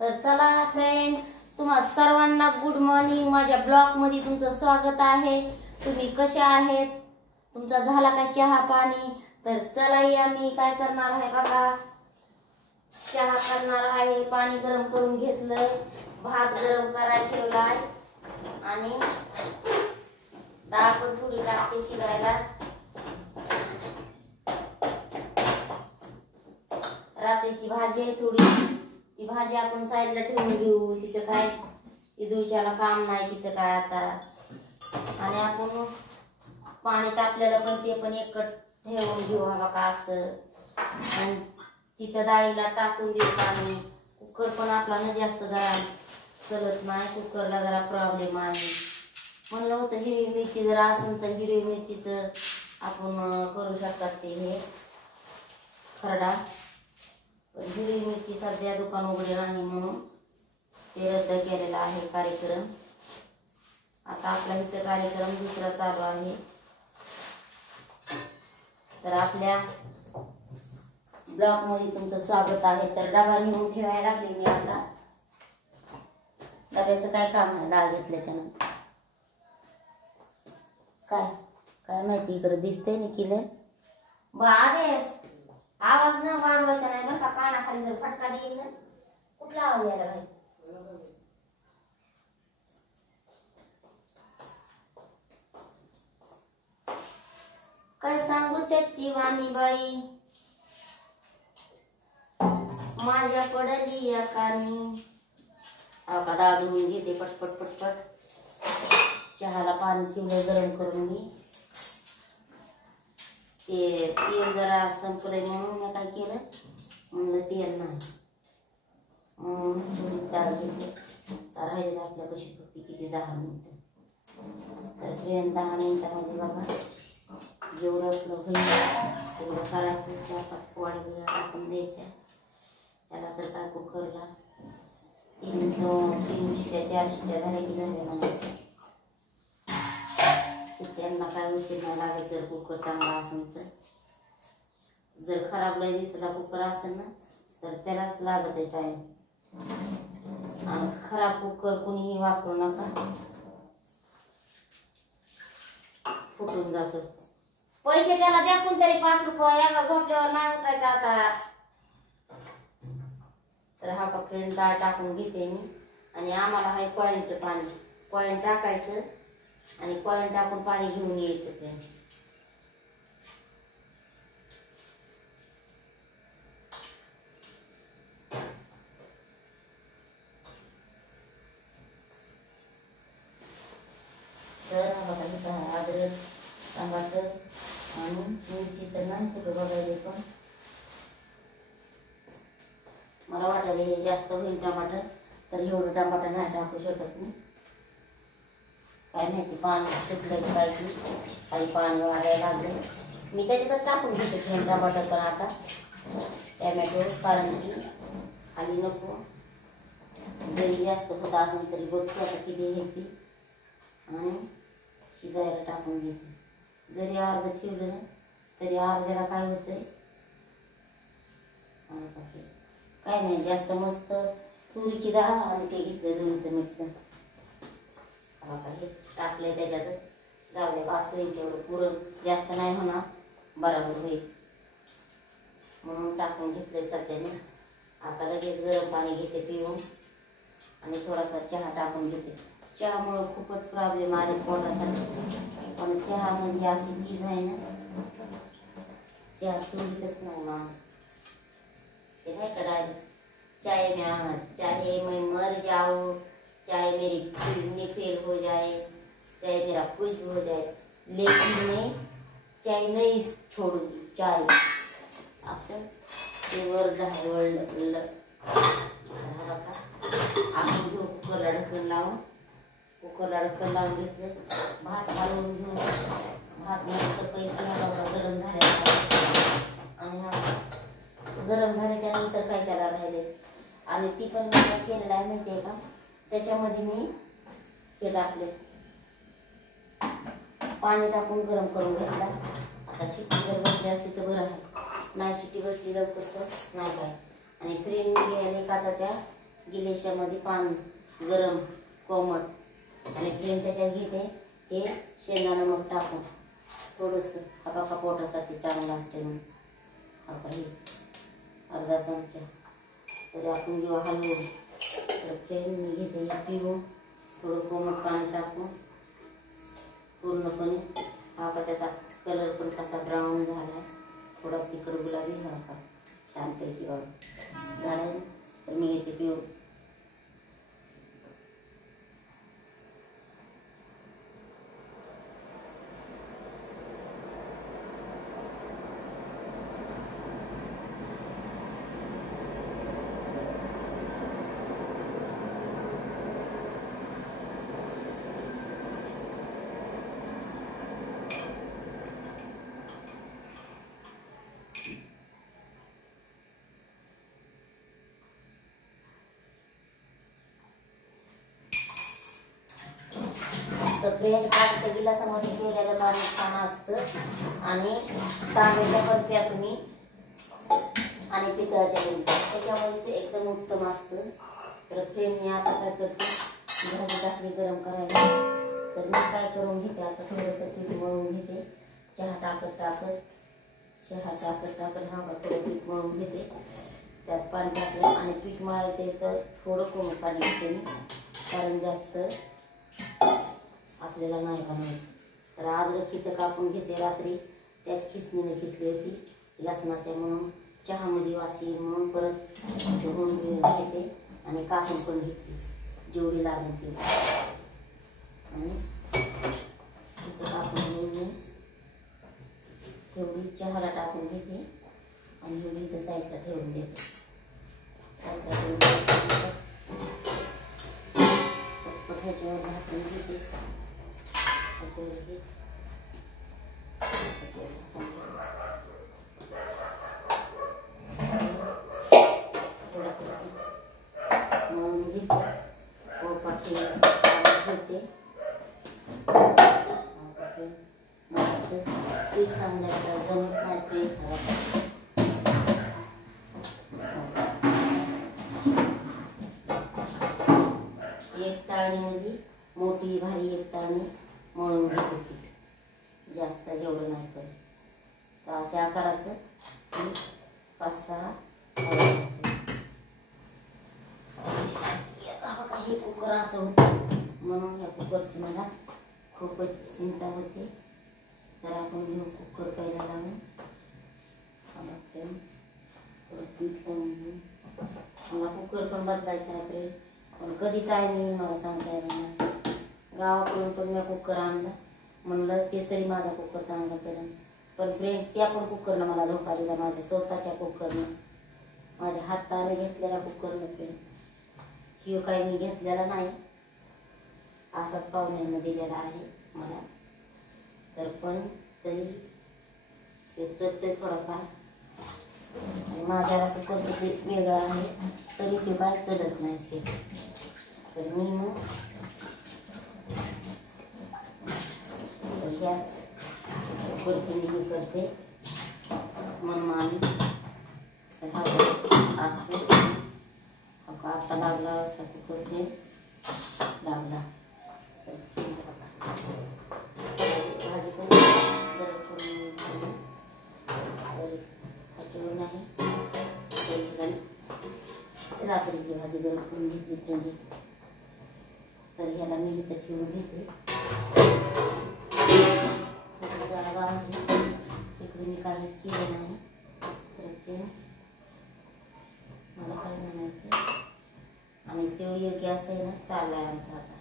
तर चला फ्रेंड, तुम्हा सर्वांना गुड मॉर्निंग. माझ्या ब्लॉग मध्ये तुमचं स्वागत आहे. तुम्ही कसे आहेत? तुमचा झाला का चहा पाणी? तर चला या, मी काय करणार आहे बघा. चहा करणार आहे. पाणी गरम करून घेतलंय, भात गरम करायला ठेवलाय आणि डाळ पण थोडी लागते शिजायला. रात्रीची भाजी आहे थोडी, ती भाजी आपण साईडला ठेवून घेऊ. तिचं काय इदूच्याला काम नाही तिचं काय आता. आणि आपण पाणी तापलेलं पण ते पण एकट ठेवून घेऊ हवा का असं. आणि तिथं डाळीला टाकून देऊ पाणी. कुकर पण आपला न जास्त जरा चलत नाही, कुकरला जरा प्रॉब्लेम आहे. म्हणलं होतं हिरवी मिरची जर असेल तर हिरवी मिरचीचं आपण करू शकतात ते हे खरडा. हिरवी मिरची सध्या दुकान उघडे नाही म्हणून ते रद्द केलेला आहे कार्यक्रम. आता आपला इथं कार्यक्रम दुसरा चालू आहे. तर आपल्या ब्लॉग मध्ये तुमचं स्वागत आहे. तर डबा नेऊन ठेवायला लागले मी आता. डब्याचं काय काम आहे डाळ घेतल्याच्या नंतर? काय काय माहिती, इकडे दिसतंय ना किलर. आदेश आवाज न वाढवायचा नाही बरं का. कानाखाली जर फटका देईल ना. कुठला आवाज यायला भाई? काय सांगू त्याची वाणी बाई, माझ्या पडली या कानी. का डाळ धुवून घेते पटपट पटपट. चहाला पाणी ठेवलं गरम करून मी. ते तेल जरा संपलंय म्हणून मी काय केलं, म्हणलं तेल नाही म्हणून राहिले आपल्या कशी फक्त किती 10 मिनिटं. तर ट्रेन 10 मिनिटामध्ये बघा जेवढं आपलं होईल तेवढं करायचं. 4-5 पोळ्या बिळ्या टाकून द्यायच्या त्याला. तर काय कुकरला 3 शिट्या 4 शिट्या झाल्या की झाल्या म्हणायचं. शिट्ट्यांना काय उशीर नाही लागायचं जर कुकर चांगला असेल तर. जर खराब लय दिसला कुकर असेल ना तर त्यालाच लागत आहे टाइम. आणि खराब कुकर कुणीही वापरू नका, फुटून जातो. पैसे त्याला द्या कोणतरी 5 रुपये. याला झोपल्यावर नाही उठायचं आता. तर हा का फ्रेंड डाळ टाकून घेते मी. आणि आम्हाला आहे कॉईनचं पाणी. कॉईन टाकायचं आणि कॉईन टाकून पाणी घेऊन यायचं फ्रेंड. तर हा बघा इथं आहे अद्रक, टमाटर आणि मिरची. तर नाही कुठं बघायला पण मला वाटायला हे जास्त होईल टमाटर, तर एवढं टमाटर नाही टाकू शकत मी. काय माहिती पाणी सुटलं काय की काही पाणी वाढायला लागलं. मी त्याच्यातच टाकून घेते फ्रेंड टमाटर. पण आता टॅमॅटो कारण की खाली नको. जरी जास्त होत असेल तरी बघतो आता किती घेते आणि शिजायला टाकून घेते. जरी अर्ध ठेवलं ना तरी अर्ध्याला काय होतंय काय नाही जास्त. मस्त तुरीची डाळ आणि ते घेतलं दोन्हीचं मिक्सर. हे टाकलंय त्याच्यातच. जाऊ दे बास होईल तेवढं. पुरण जास्त नाही म्हणा, बरोबर होईल म्हणून टाकून घेतलंय सध्याने. आता लगेच गरम पाणी घेते पिऊन आणि थोडासा चहा टाकून घेते. चहामुळं खूपच प्रॉब्लेम आले पोटासाठी. पण चहा म्हणजे अशी चीज आहे ना, चहा सोडतच नाही माणूस. ते नाही का डायरेक्ट चाहे मैं मर जाऊं, चाहे मेरी किडनी फेल हो जाए, चाहे मेरा कुछ भी हो जाए, लेकिन मैं चाय नहीं छोड़ूंगी चाय. असं ते वर्ड आहे. वर्ड आपण घेऊ कुकरला ढक्कन लावून. कुकरला ढक्कन लावून घेतलं. भात घालून घेऊन भात मस्त पैसे गरम झाल्या. आणि हा गरम झाल्याच्या नंतर काय त्याला राहिले. आणि ती पण मी काय केलेलं आहे माहिती आहे का, त्याच्यामध्ये मी हे टाकले पाणी टाकून गरम करून घेतला. आता शिट्टी जर बसली असती तर बरं आहे. नाही शिट्टी बसली लवकर तर नाही काय. आणि फ्रेंड मी घ्यायला काचाच्या गिलेशामध्ये पाणी गरम कोमट आणि फ्रेंड त्याच्यात घेते हे शेंगदाणा मग टाकून थोडंसं हा बघा पोटासाठी चांगलं असते म्हणून हा काही अर्धा चमचा तरी आपण घेऊ हलवून. तर फ्रेंड मी घेते हे पिऊन थोडं कोमट पाणी टाकून पूर्णपणे हा का त्याचा कलर पण कसा ब्राऊन झाला थोडा तिखट गुलाबी हा का छानपैकी झाला आहे. तर मी घेते पिऊन. तर फ्रेंड कागद गिलासामध्ये केलेलं पाणी छान असतं आणि तांब्याच्या बर्फ्या तुम्ही आणि पितळाच्या बर्फ्या त्याच्यामध्ये ते एकदम उत्तम असतं. तर फ्रेंड मी आता काय करते भाजी टाकली गरम करायला. तर मी काय करून घेते आता थोडंसं पीठ मळून घेते चहा टाकत हा थोडं पीठ मळून घेते त्यात पाणी टाकलं आणि पीठ मळायचं तर थोडं कोमट पाणी घेते मी कारण जास्त आपल्याला नाही बनवायचं. तर अद्रक इथं कापून घेते रात्री त्याच खिसणीने खिसली होती लसणाच्या म्हणून चहामध्ये वासी म्हणून परत धुवून घेते आणि कापून पण घेतली जेवढी लागेल तेवढी आणि इथं कापून घेऊन मी तेवढी चहाला टाकून घेते आणि एवढी इथं साईडला ठेवून देते. साईडला ठेवून ह्याच्यावर झाकून घेते मळून घेते पोळपाट घेते पीठ सांगण्याचं जमत नाही पीठ एक चाळणीमध्ये मोठी भारी एक चाळणी मळून घेते पीठ जास्त जेवढं नाही पण तर अशा आकाराचं 5-6 बघा हे कुकर असं होतं म्हणून या कुकरची मला खूपच चिंता होते. तर आपण घेऊ कुकर पहिला लावून पीठ करून घेऊ. मला कुकर पण बदलायचा आहे फ्रेंड पण कधी टाईम येईल मला सांगता येईल. गावाकडून पण मी कुकर आणला म्हणलं ते तरी माझा कुकर चांगला चलेल पण फ्रेंड त्या पण कुकरनं मला धोका दिला माझ्या स्वतःच्या कुकरनं माझ्या हाताने घेतलेल्या कुकरनं फ्रेंड हे काही मी घेतलेला नाही असाच पाहुण्यांना दिलेला आहे मला. तर पण तरी ते चलतोय थोडाफार आणि माझ्याला कुकरचं ते वेगळं आहे तरी ते काय चलत नाही ते. तर मी मग ह्याच कुकरची मी करते मनमानी. तर हा असं आता लागला असा कुकरचे लागला भाजी पण गरम करून ह्याच्यावर नाही रात्रीची भाजी गरम करून घेतली फ्रेंड. तर ह्याला मी इथं ठेवून घेते जागा आहे इकडे मी काहीच केलं नाही. तर फ्रेंड मला काय म्हणायचं आणि तो योग्य असं आहे ना चाललाय आमचा आता.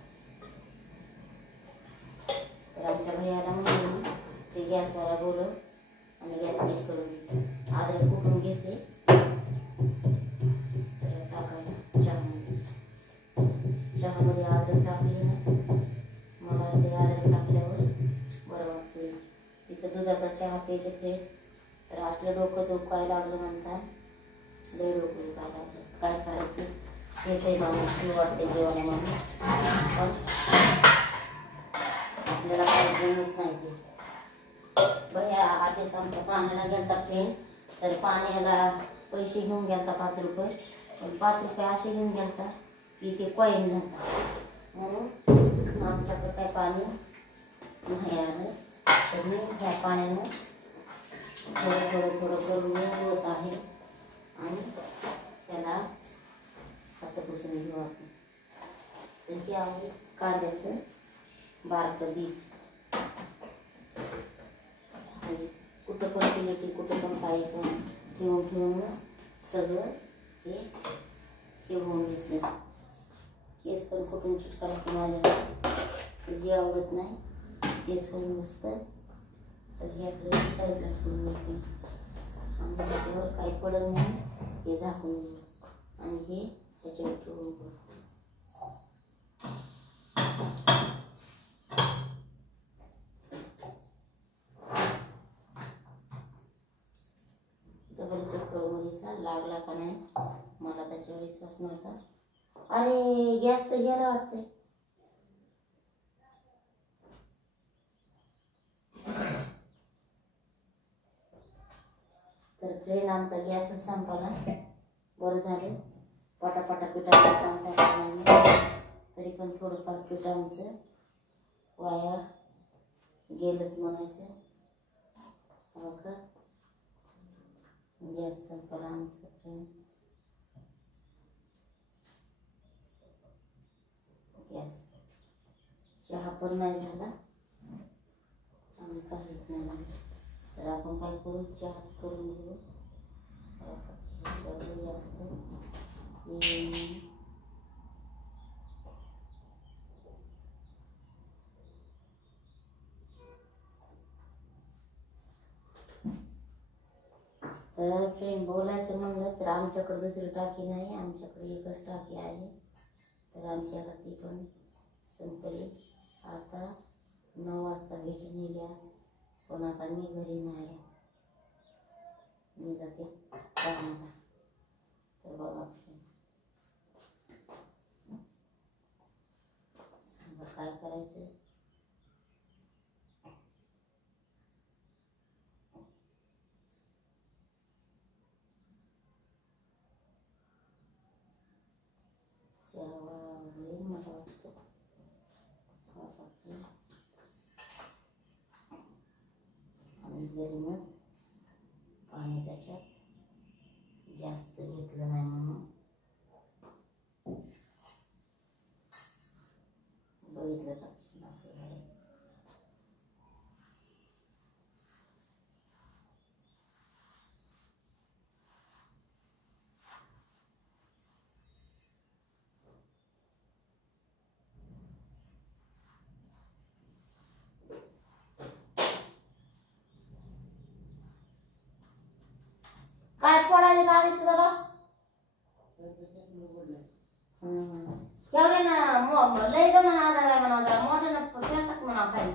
तर आमच्या भैयाला म्हणून ते गॅसवाला बोलव आणि गॅस मीठ करून घेते अद्रक कुटून घेते टाकायला चहामध्ये अद्रक टाकली ना मला ते अद्रक टाकल्यावर बरं वाटते. तिथं दुधाचा चहा प्यायले फ्रेंड तर आपलं डोकं दुखायला लागलं म्हणतात लय डोकं दुखायला लागलं काय करायचं हे काही माणूस वाटते जेवणामध्ये पण आपल्याला काही जमत नाही ते. भैया आधीच आमच्या पाण्याला गेलता फ्रेंड तर पाण्याला पैसे घेऊन गेलता 5 रुपये पण 5 रुपये असे घेऊन गेलता की ते कॉईन नव्हता, म्हणून आमच्याकडे काय पाणी नाही आलं. तर मी ह्या पाण्यानं थोडं थोडं थोडं करून होत आहे आणि त्याला हात पुसून घेऊ आपण. तर हे आहे कांद्याचं बारकं बीज. कुठं पण पिलेटी कुठं पण काही पण ठेवून ठेवून सगळं हे होऊन घेतलं. केस पण कुठून चिटकायला की माझ्या जे आवडत नाही तेच होऊन बसतं. तर ह्याकडे साईडला ठेवून घेते आणि त्याच्यावर काही पडलं म्हणून हे झाकून घेऊ आणि हे ह्याच्यावर ठेवून घेऊ. डबल चेक करून बघितला लागला का नाही, मला त्याच्यावर विश्वास नव्हता. अरे गॅस तर गेला वाटतंय. तर फ्रेंड आमचा गॅसच संपला. बरं झालं पटापटा पिठाचं काम टाकलं नाही, तरी पण थोडंफार पीठ आमचं वाया गेलंच म्हणायचं. हो का, गॅस संपला आमचं फ्रेंड. गॅस चहा पण नाही झाला आणि काहीच नाही झालं. तर आपण काय करू, चहा करून घेऊ. जास्त तर फ्रेंड बोलायचं म्हणलं तर आमच्याकडे दुसरी टाकी नाही, आमच्याकडे एकच टाकी आहे. तर आमच्या ती पण संपली. आता 9 वाजता भेटून गॅस, पण आता मी घरी नाही, मी जाते कामाला. तर बघा सांगा काय करायचं. मला वाटतं आणि जरी मग पाणी त्याच्यात जास्त घेतलं नाही म्हणून बघितलं का असं झालं. काय फोडायला आलीस तुला? एवढे ना लय ग म्हणा आला म्हणा जरा मोठे ना फेकत म्हणा खाली.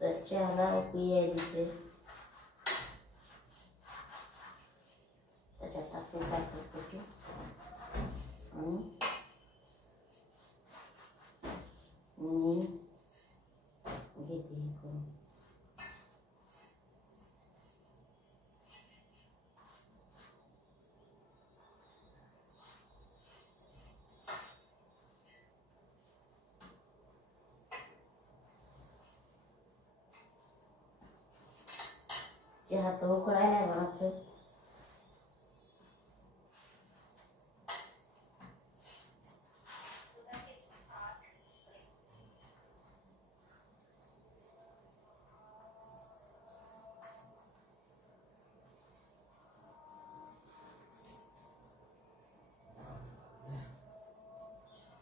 तर चहाला उकळी यायची, त्याच्यात टाकते साखर कुठे आणि मी घेते हे करून. चहा तर उकळायला आहे बघा.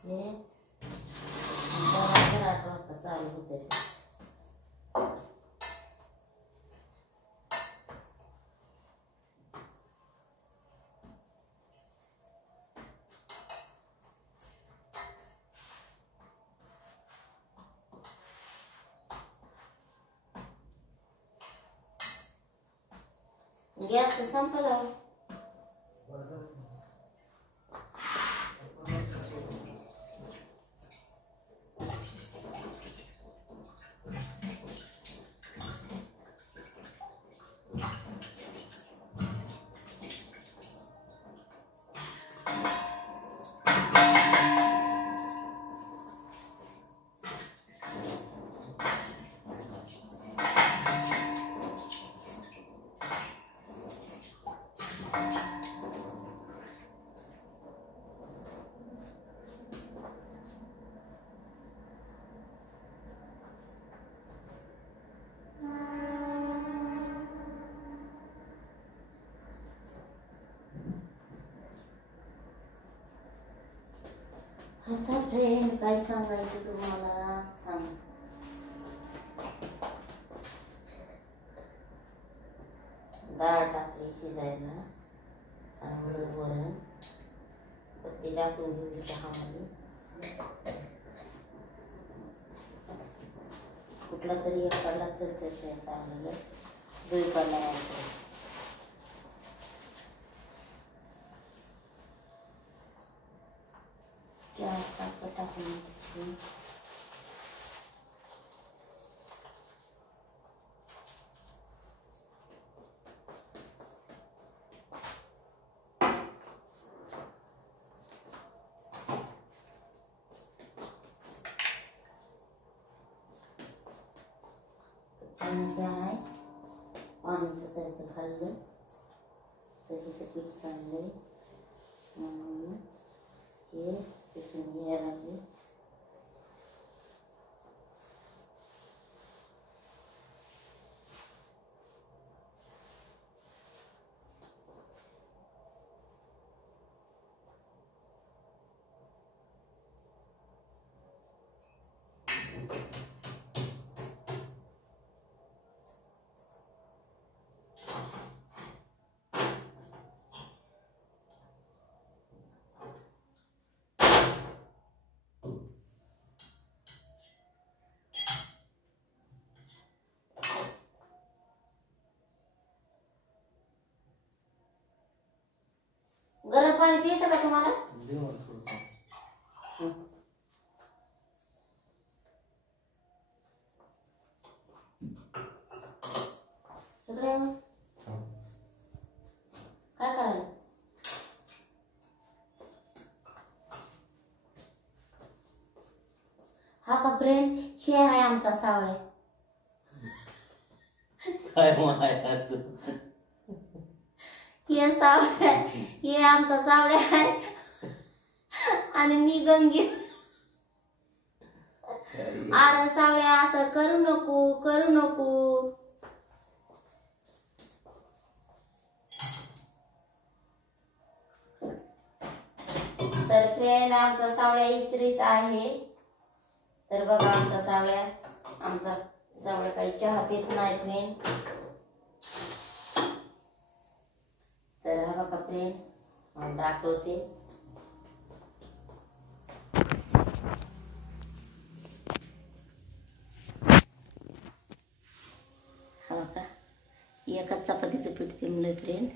हे 8 वाजता चालू होते. गॅस तर संपला. आता फ्रेंड काय सांगायचं तुम्हाला थांब. डाळ टाकली शिजायला, चांगलं वरण पत्ती टाकून घेऊ चहामध्ये. कुठला तरी एखादा चलते फ्रेंड चांगलं दही पडला यायचं. चहा साखर टाकून काय आहे पाणी पुसायचं खाल्लं तर तिचं पीठ सांडलंय म्हणून हे पुसून घ्यायला लागले. गरम पाणी पियचं का तुम्हाला? काय करायला? हा का फ्रेंड शे आहे आमचा सावळ्या. काय माया तू हे सावळ्या हे आमचा सावळ्या आहे आणि मी गंगी. अरे सावळ्या असं करू नको करू नको. तर फ्रेंड आमचा सावळ्या इचरीत आहे. तर बघा आमचा सावळ्या काही चहा पित नाही फ्रेंड. तर हा बघा फ्रेंड दाखवते. हा का एकच चपातीचं पीठ पिमलंय फ्रेंड.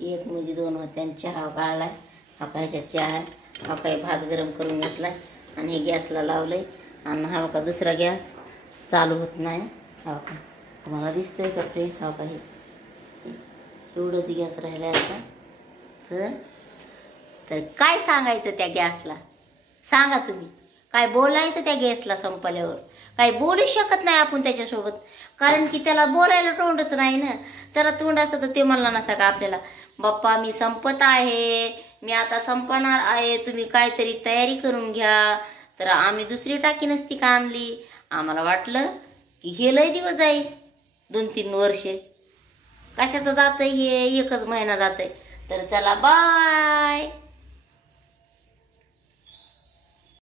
एक म्हणजे 2 होते आणि चहा गाळलाय. हा का ह्याच्यात चहा. हा काही भात गरम करून घेतलाय आणि हे गॅसला लावलंय. आणि हा बघा दुसरा गॅस चालू होत नाही. हा का तुम्हाला दिसतंय का फ्रेंड? हा का हे एवढंच गॅस राहिला आता. तर काय सांगायचं त्या गॅसला सांगा तुम्ही. काय बोलायचं त्या गॅसला संपल्यावर? काय बोलू शकत नाही आपण त्याच्यासोबत, कारण की त्याला बोलायला तोंडच नाही ना. त्याला तोंड असतं तर ते म्हणला नसता का आपल्याला, बाप्पा मी संपत आहे, मी आता संपणार आहे, तुम्ही काहीतरी तयारी करून घ्या. तर आम्ही दुसरी टाकी नसती का आणली. आम्हाला वाटलं की हे लय दिवस जाईल 2-3 वर्षे. कशाचं जातंय हे 1च महिना जातंय. तर चला बाय.